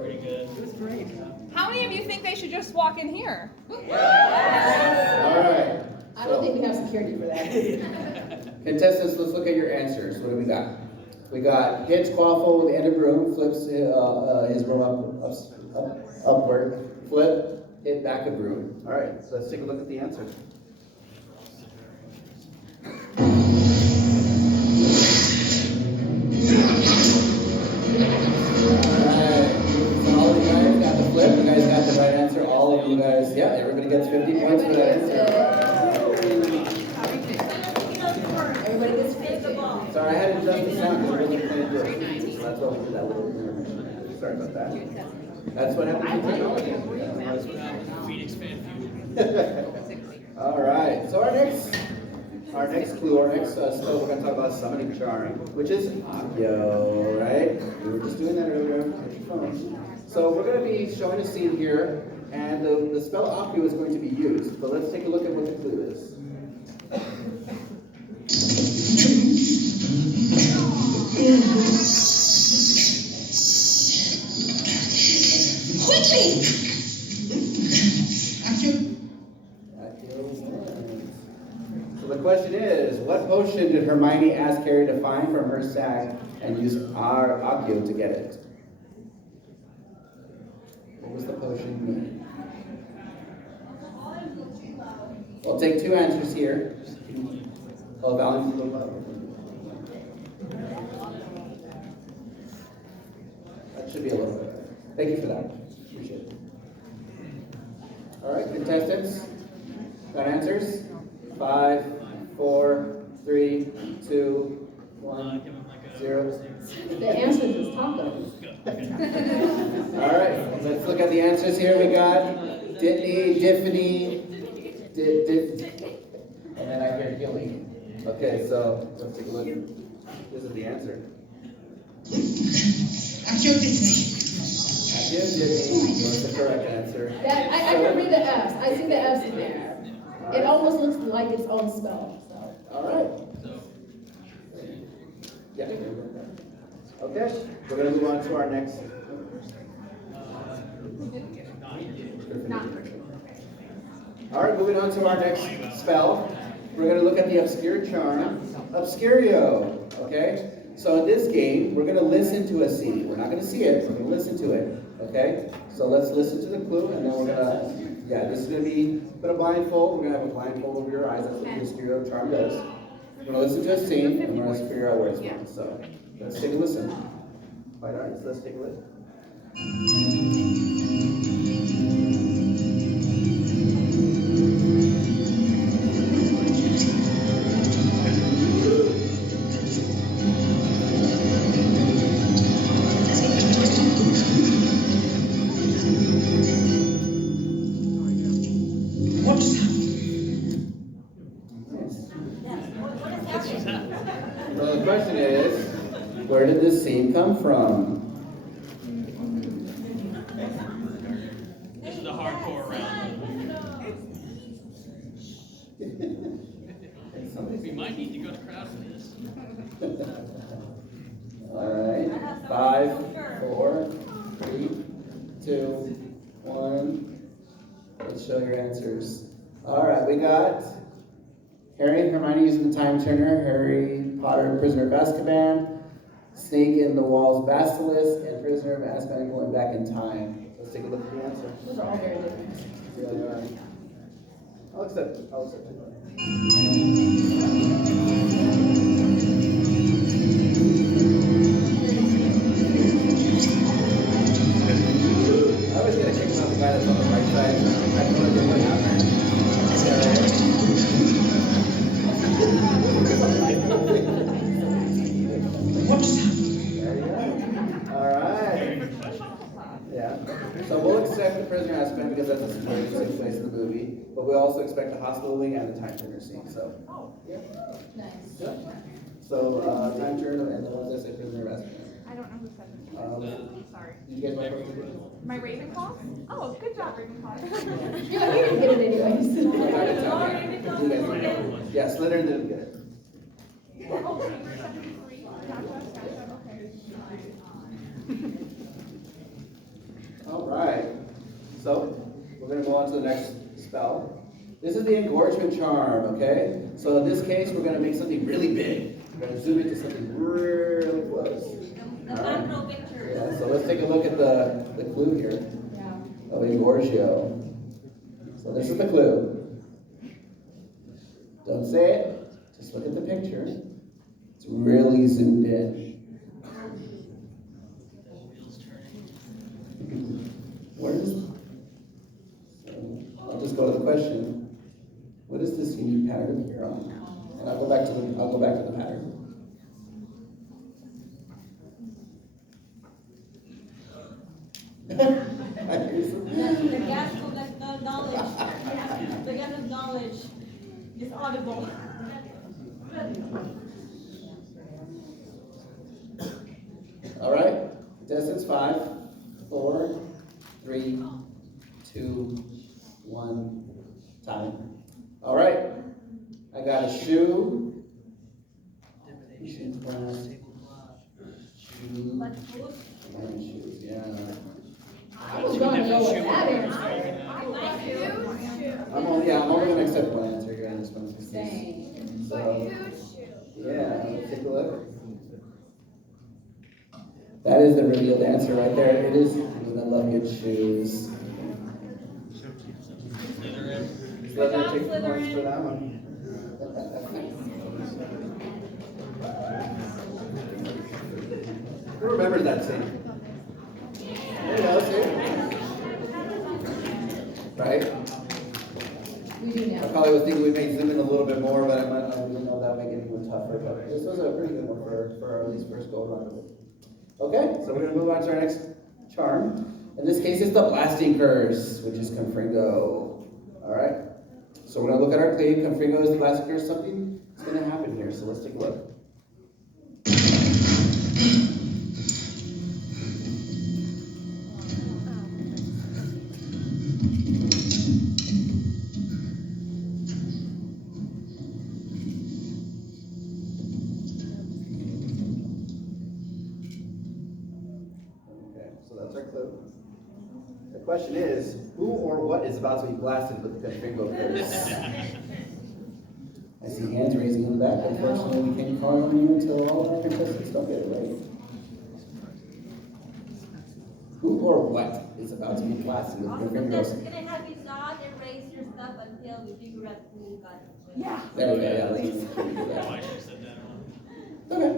Pretty good. It was great. How many of you think they should just walk in here? All right. I don't think we have security for that. Contestants, let's look at your answers. What do we got? We got hits Quaffle with the end of broom, flips his broom upward, flip, hit back of broom. All right, so let's take a look at the answer. All Sorry, I had to adjust the sound because it wasn't playing good. So that's why we did that little intermission. Sorry about that. That's what happens with technology. Phoenix fan feud. All right. So our next clue, our next spell, we're going to talk about summoning charm, which is Akio, right? We were just doing that earlier. Get your phones. So we're going to be showing a scene here, and the spell Akio is going to be used. So let's take a look at what the clue is. Quickly! So the question is, what potion did Hermione ask Harry to find from her sack and use our Akio to get it? What was the potion mean? I'll take two answers here. Oh, Valiant's a little low. That should be a little bit. Thank you for that. Appreciate it. All right, contestants, got answers? 5, 4, 3, 2, 1, 0. The answers is tacos. All right, let's look at the answers here. We got Dittany, Diffany, and then I hear Gilly. Okay, so let's take a look. This is the answer. Accio Disney. Accio Dittany was the correct answer. That, I can read the F's. I see the F's in there. It almost looks like its own spell. So. All right. Yeah. Okay, we're going to move on to our next. All right, moving on to our next spell. We're going to look at the obscure charm, Obscurio. Okay, so in this game, we're going to listen to a scene. We're not going to see it, we're going to listen to it. Okay, so let's listen to the clue, and then we're going to, this is going to be, put a blindfold. We're going to have a blindfold over your eyes. That's what the Obscurio charm does. We're going to listen to a scene, and we're going to figure out where it's from. So let's take a listen. All right, so let's take a listen. So the question is, where did this scene come from? This is the hardcore round. We might need to go to crowd for this. All right, 5, 4, 3, 2, 1. Let's show your answers. All right, we got Harry and Hermione using the time turner, Harry Potter, Prisoner of Azkaban, Snake in the Walls, Basilisk, and Prisoner of Azkaban going back in time. Let's take a look at the answer. Those are all very different. Yeah, they are. I'll accept it. I'll accept it. I always get a kick about the guy that's on the right side. I don't know what happened. There you go. All right. Yeah. So we'll accept the prisoner of Azkaban because that's a story that takes place in the movie, but we also expect the hospital wing and the time turner scene. So. Yeah. Nice. Yeah. So time turner and the ones that say prisoner of Azkaban. I don't know who said it. Sorry. Did you guys like what we did? My Ravenclaw? Oh, good job, Ravenclaw. Yeah, you didn't get it anyways. Yeah, Slytherin didn't get it. Oh, okay, we're 73. Gotcha, okay. All right. So we're going to go on to the next spell. This is the engorgement charm, okay? So in this case, we're going to make something really big. We're going to zoom into something really close. The macro picture. Yeah, so let's take a look at the clue here Yeah. of engorgio. So this is the clue. Don't say it, just look at the picture. It's really zoomed in. Where is it? So I'll just go to the question. What is this unique pattern here on? And I'll go back to the pattern. The gas of like knowledge. The gas of knowledge is audible. All right, contestants, 5, 4, 3, 2, 1, time. All right, I got a shoe. Shoe class. Shoe. But food, And shoes, yeah. I was gonna go with that answer. I'm only gonna accept one answer here on this one. Same. So, yeah, let's take a look. That is the revealed answer right there. It is the love good shoes. Slytherin takes the points for that one. Who remembers that scene? There you go, see? Right? We do I now. probably was thinking we may zoom in a little bit more, but I didn't know that would make it even tougher. But this was a pretty good one for our at least first go around of it. Okay, so we're gonna move on to our next charm. In this case, it's the blasting curse, which is Confringo. All right. So we're gonna look at our clay. Confringo is the blasting curse. Something is gonna happen here. So let's take a look. So that's our clue. The question is, who or what is about to be blasted with the Confringo curse? I see hands raising in the back. Unfortunately, we can't call on you until all our contestants don't get it right. Who or what is about to be blasted with also Confringo that's curse? gonna have you not erase your stuff until we figure out who got it. Yeah. There we go, yeah, let's just do that. Okay.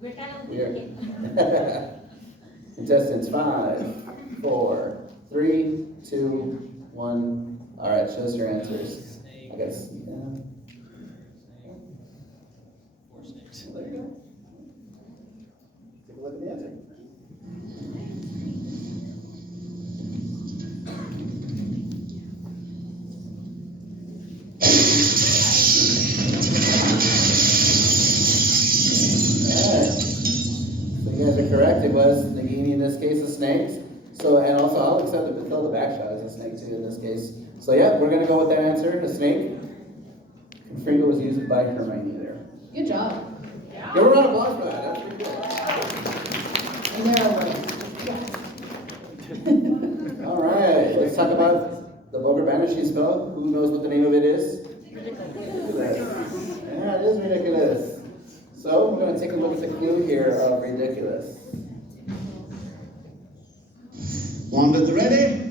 We're kind of Weird. thinking. Contestants, 5, 4, 3, 2, 1. All right, show us your answers. I guess, yeah. Four snakes. There you go. Take a look at the answer. So you guys are correct. It was Nagini in this case, a snake. So, and also I'll accept it, but throw the back shot as a snake too in this case. So yeah, we're gonna go with that answer, a snake. Confringo was used by Hermione there. Good job. Give her a round of applause for that. That's pretty good. And there are words. All right, let's talk about the Boger banishing spell. Who knows what the name of it is? Ridiculous. Yeah, it is ridiculous. So we're gonna take a look at the clue here of ridiculous. One bit ready?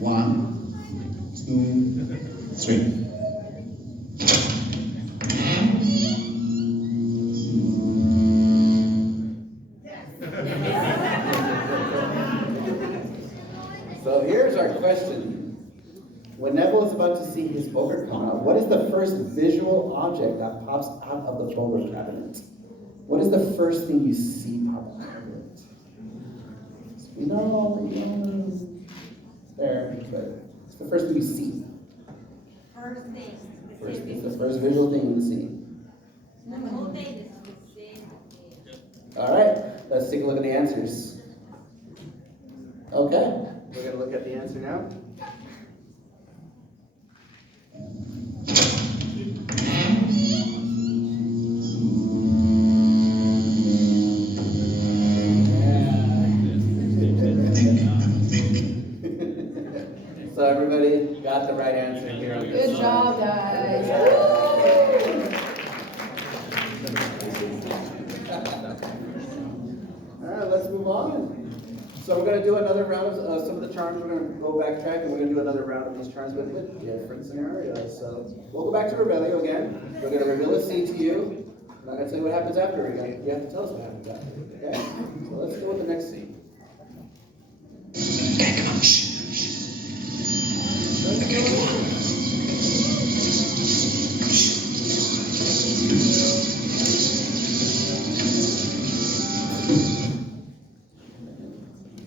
1, 2, 3. So here's our question. When Neville is about to see his Boger come out, what is the first visual object that pops out of the Boger cabinet? What is the first thing you see pop out of it? We know, there, but it's the first thing you see. First thing. It's the first visual thing you see. The whole thing is the same. All right, let's take a look at the answers. Okay, we're gonna look at the answer now. So everybody got the right answer here. Good job, guys. All right, let's move on. So we're going to do another round of some of the charms. We're going to go backtrack and we're going to do another round of these charms with different scenarios. So we'll go back to Revelio again. We're going to reveal a seed to you. I'm not going to tell you what happens after. You have to tell us what happens after. Okay? So let's go with the next seed.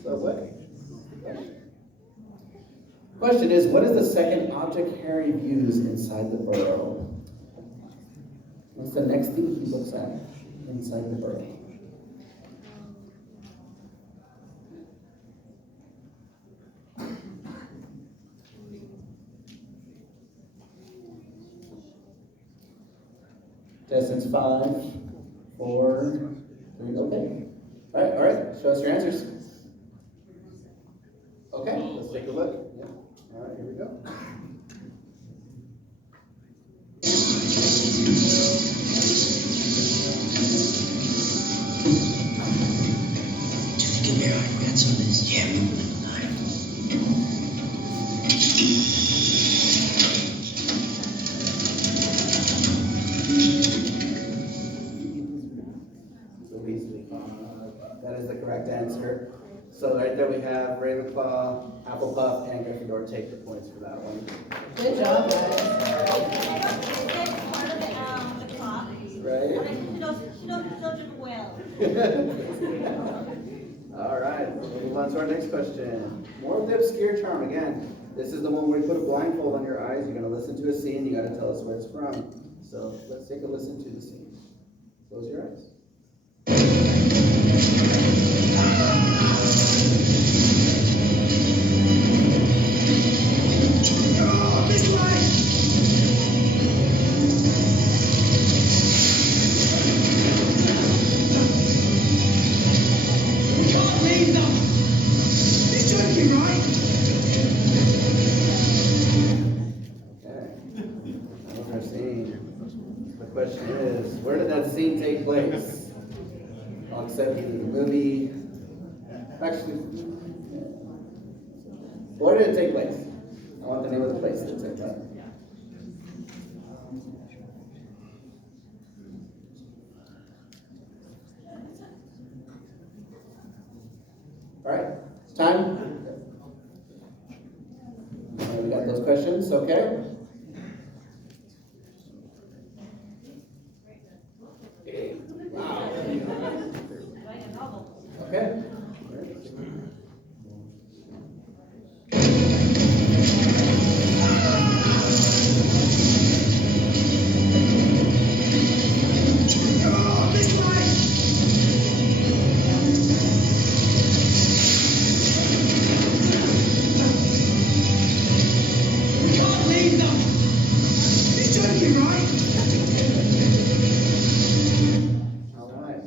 So what Question is, what is the second object Harry views inside the burrow? What's the next thing he looks at inside the burrow? Distance 5, 4, 3, okay. All right, show us your answers. Okay, let's take a look. Yeah. All right, here we go. Just give me your answer on this. Yeah, moving it. That is the correct answer. So right there we have Ravenclaw, Hufflepuff, and Gryffindor take the points for that one. Good job, guys. Right? She does it well. All right, we'll move on to our next question. More of the obscure charm. Again, this is the one where you put a blindfold on your eyes. You're going to listen to a scene. You got to tell us where it's from. So let's take a listen to the scene. Close your eyes. The question is, where did that scene take place? I'll accept the movie. Actually, where did it take place? I want the name of the place that it took place. All right, it's time. We got those questions, okay? Wow. Okay.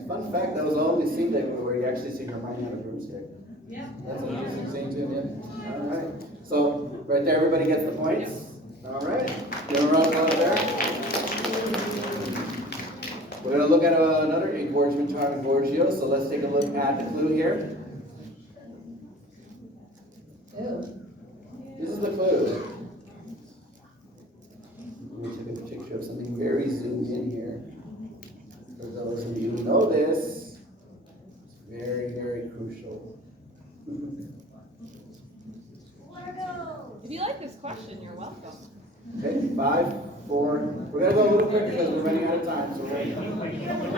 Fun fact, that was the only scene that where you actually see Hermione on a broomstick. Yeah. That's an interesting scene too, yeah. All right. So, right there, everybody gets the points. All right. Give a round of applause there. We're going to look at another engorgement charm in Gorgio, so let's take a look at the clue here. Ew. This is the clue. Let me take a picture of something very zoomed in here. For those of you who know this, it's very, very crucial. If you like this question, you're welcome. Okay, 5, 4. We're gonna go a little quick because we're running out of time. So We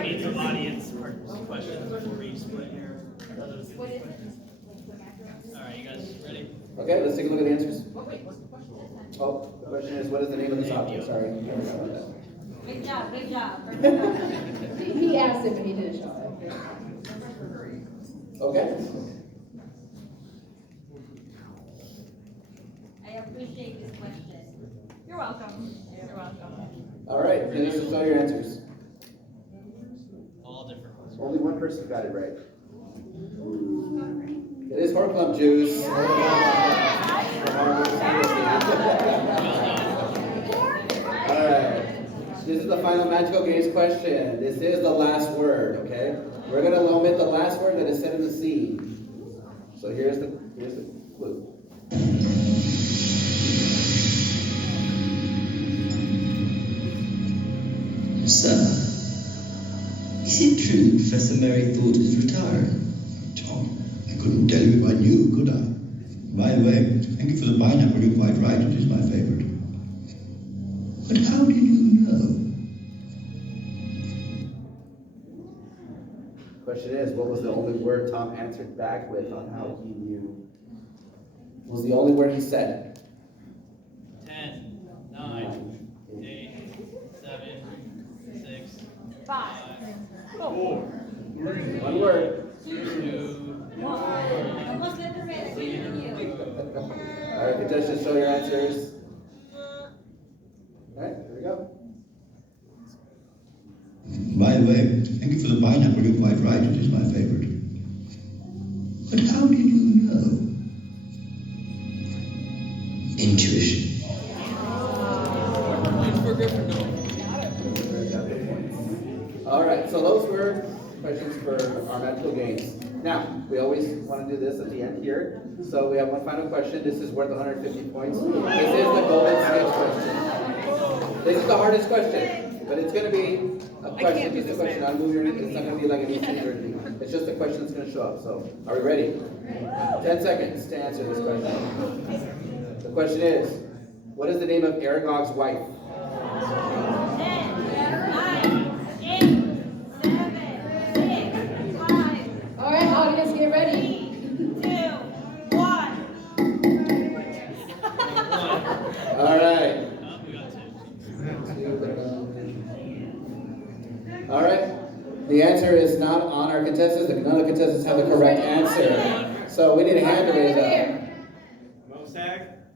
need some audience questions before we split here. All right, you guys ready? okay, let's take a look at the answers. Oh, the question is, what is the name of this object? Sorry. Great job, great job. He asked it, but he didn't show it. Okay. I appreciate this question. You're welcome. You're welcome. All right, finish to show your answers. All different ones. Only one person got it right. It is Horklump juice. All right. This is the final magical games question. This is the last word, okay? We're gonna omit the last word that is said in the scene. So here's the clue. Sir, is it true Professor Mary thought is retiring? Tom, I couldn't tell you if I knew, could I? By the way, thank you for the pineapple. You're quite right. It is my favorite. But how did you know? Question is, what was the only word Tom answered back with on how he knew? What was the only word he said? One word. Almost let the red. All right, contestants, show your answers. All right, here we go. By the way, thank you for the pineapple. You're quite right. It is my favorite. But how did you know? Intuition. All right, so those were questions for our magical games. Now, we always want to do this at the end here. So we have one final question. This is worth 150 points. This is the golden sketch question. This is the hardest question, but it's going to be a question, just a question, not a movie or anything. It's not going to be like an easy or anything. It's just a question that's going to show up. So, are we ready? 10 seconds to answer this question. The question is, what is the name of Aragog's wife? 10, 9, 8, 7, 6, 5. All right, audience, get ready. 2, 1. All right. All right. The answer is not on our contestants. None of the contestants have the correct answer. So we need a hand to raise up.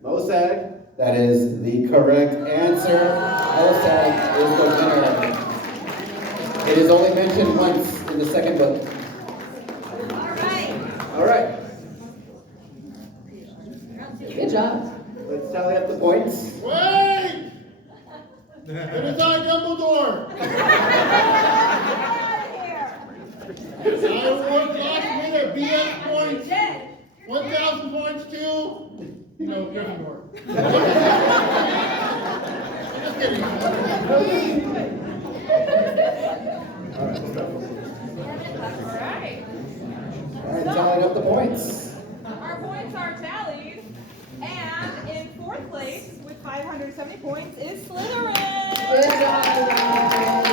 Mosag. That is the correct answer. Mosag is the winner. It is only mentioned once in the second book. All right. Good job. Let's tally up the points. Wait! It is I, Dumbledore! I award last minute BS points. 1,000 points to, Gryffindor. Just kidding. All right. Alright. All right, tallying up the points. Our points are tallied. And in fourth place with 570 points is Slytherin. Good job, guys.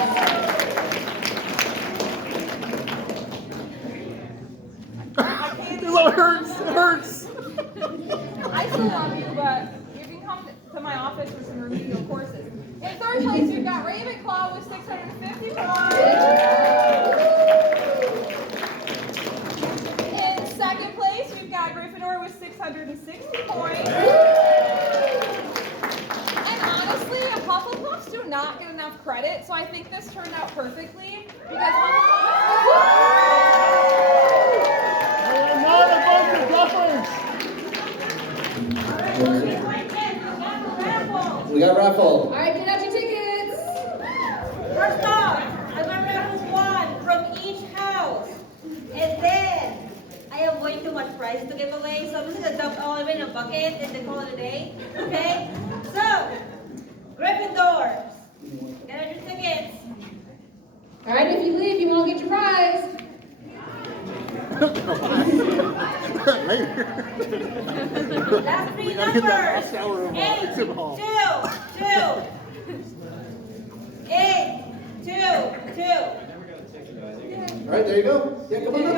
It hurts. It hurts. I still love you, but you can come to my office for some remedial courses. In third place, we've got Ravenclaw with 650 points. In second place, we've got Gryffindor with 660 points. And honestly, Hufflepuffs do not get enough credit, so I think this turned out perfectly because We got raffle. All right, get out your tickets. First off, I'm gonna raffle one from each house. And then I have way too much prize to give away, so I'm just gonna dump all of it in a bucket and then call it a day. Okay? So, Gryffindor, get out your tickets. All right, if you leave, you won't get your prize. Last three We gotta get that numbers. last hour of 8, 2, exhibit hall. 8, 2, 2. All right, there you go. Yeah, come on up.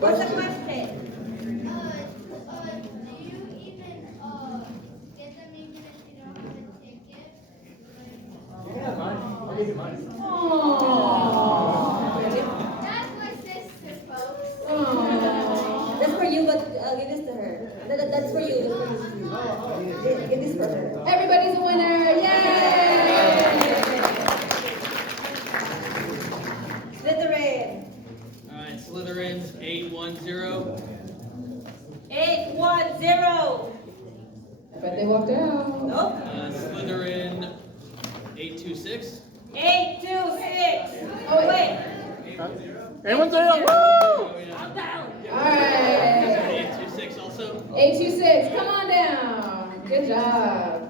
What's the question? That's for you, but give this to her. That's for you. Give this for her. Everybody's a winner. Yay! Slytherin. Alright, Slytherin's 810. 810. I bet they walked out. Nope. Slytherin 826. 826. Oh, Wait. Everyone's there. Woo! I'm down. All right. 826 also. 826, come on down. Good job.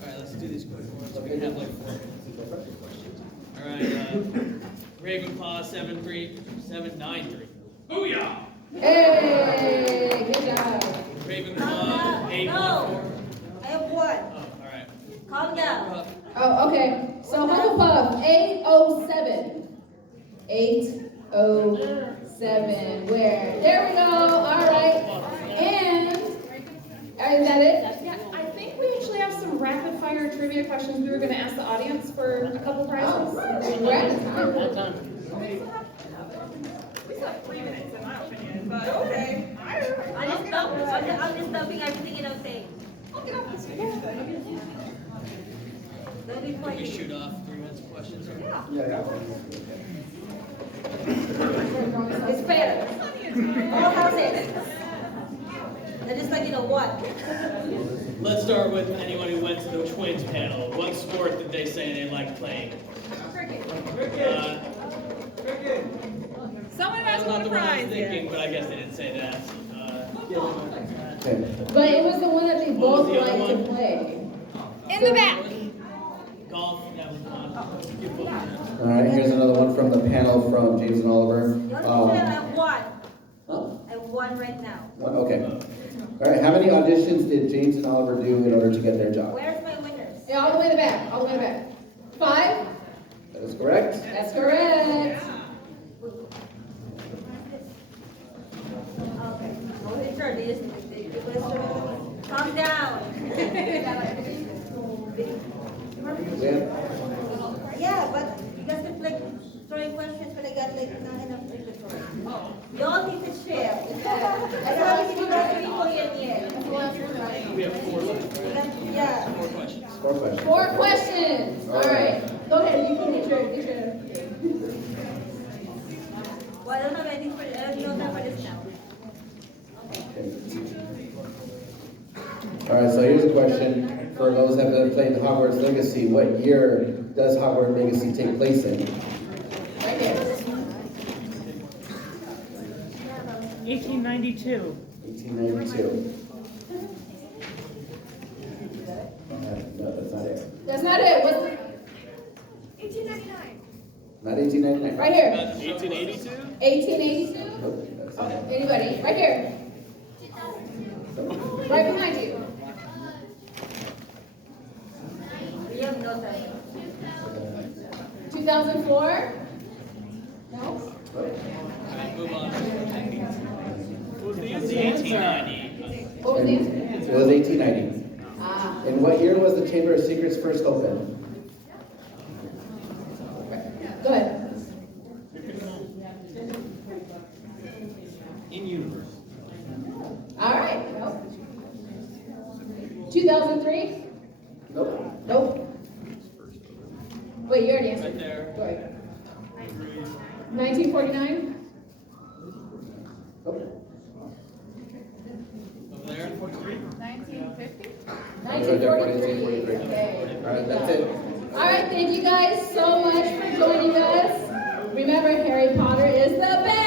Alright, let's do these quick ones. We have like 4 minutes. Alright, Ravenclaw 73793. Booyah! Hey, good job. Ravenclaw 814. I have one. Oh, alright. Calm down. Oh, okay. So Hufflepuff, 807. 807. 7. Where? There we go. All right. And is that it? Yeah, I think we actually have some rapid fire trivia questions we were going to ask the audience for a couple prizes. We're out of time. We still have 3 minutes in my opinion, but okay. I'm just dumping everything in a thing. Don't be Can we quiet. shoot off 3 minutes of questions? Or? Yeah. It's fair. All houses. They're just like, what? Let's start with anyone who went to the Twins panel. What sport did they say they liked playing? Someone That's has not won the a one I was prize thinking, yet. but I guess they didn't say that. Okay. But it was the one that they What was both the other liked to one? play. In the back. Golf, that was one. All right, here's another one from the panel from James and Oliver. You understand? I won. Oh, I won right now. one, okay. All right, how many auditions did James and Oliver do in order to get their job? Where's my winners? Yeah, all the way in the back. All the way in the back. 5. That is correct. That's correct. Okay. Sure, calm down. Yeah, but you guys keep like throwing questions, but I got like not enough inventory. You all need to share. I haven't seen that people yet. We have 4 left. Yeah. 4 questions. 4 questions. 4 questions. All right. Go ahead. You can get your. Well, I don't have anything for I don't know that for this now. All right, so here's a question for those that have played the Hogwarts Legacy. What year does Hogwarts Legacy take place in? Right here. 1892. 1892. No, that's not it. That's not it. What's the, 1899. Not 1899. right here. 1882? 1882. Nope, that's not it. Anybody? Right here. Right behind you. We have no time. 2004. No. Alright, move on. What was the It's answer? 1890. What was the answer? It was 1890. Ah. In what year was the Chamber of Secrets first opened? Go ahead. In universe. All right. Nope. 2003. Nope. Nope. Wait, you already answered. Right there. Go ahead. 1949. Nope. Over there. 1950. 1943. Okay. All right, that's it. All right. Thank you guys so much for joining us. Remember, Harry Potter is the best.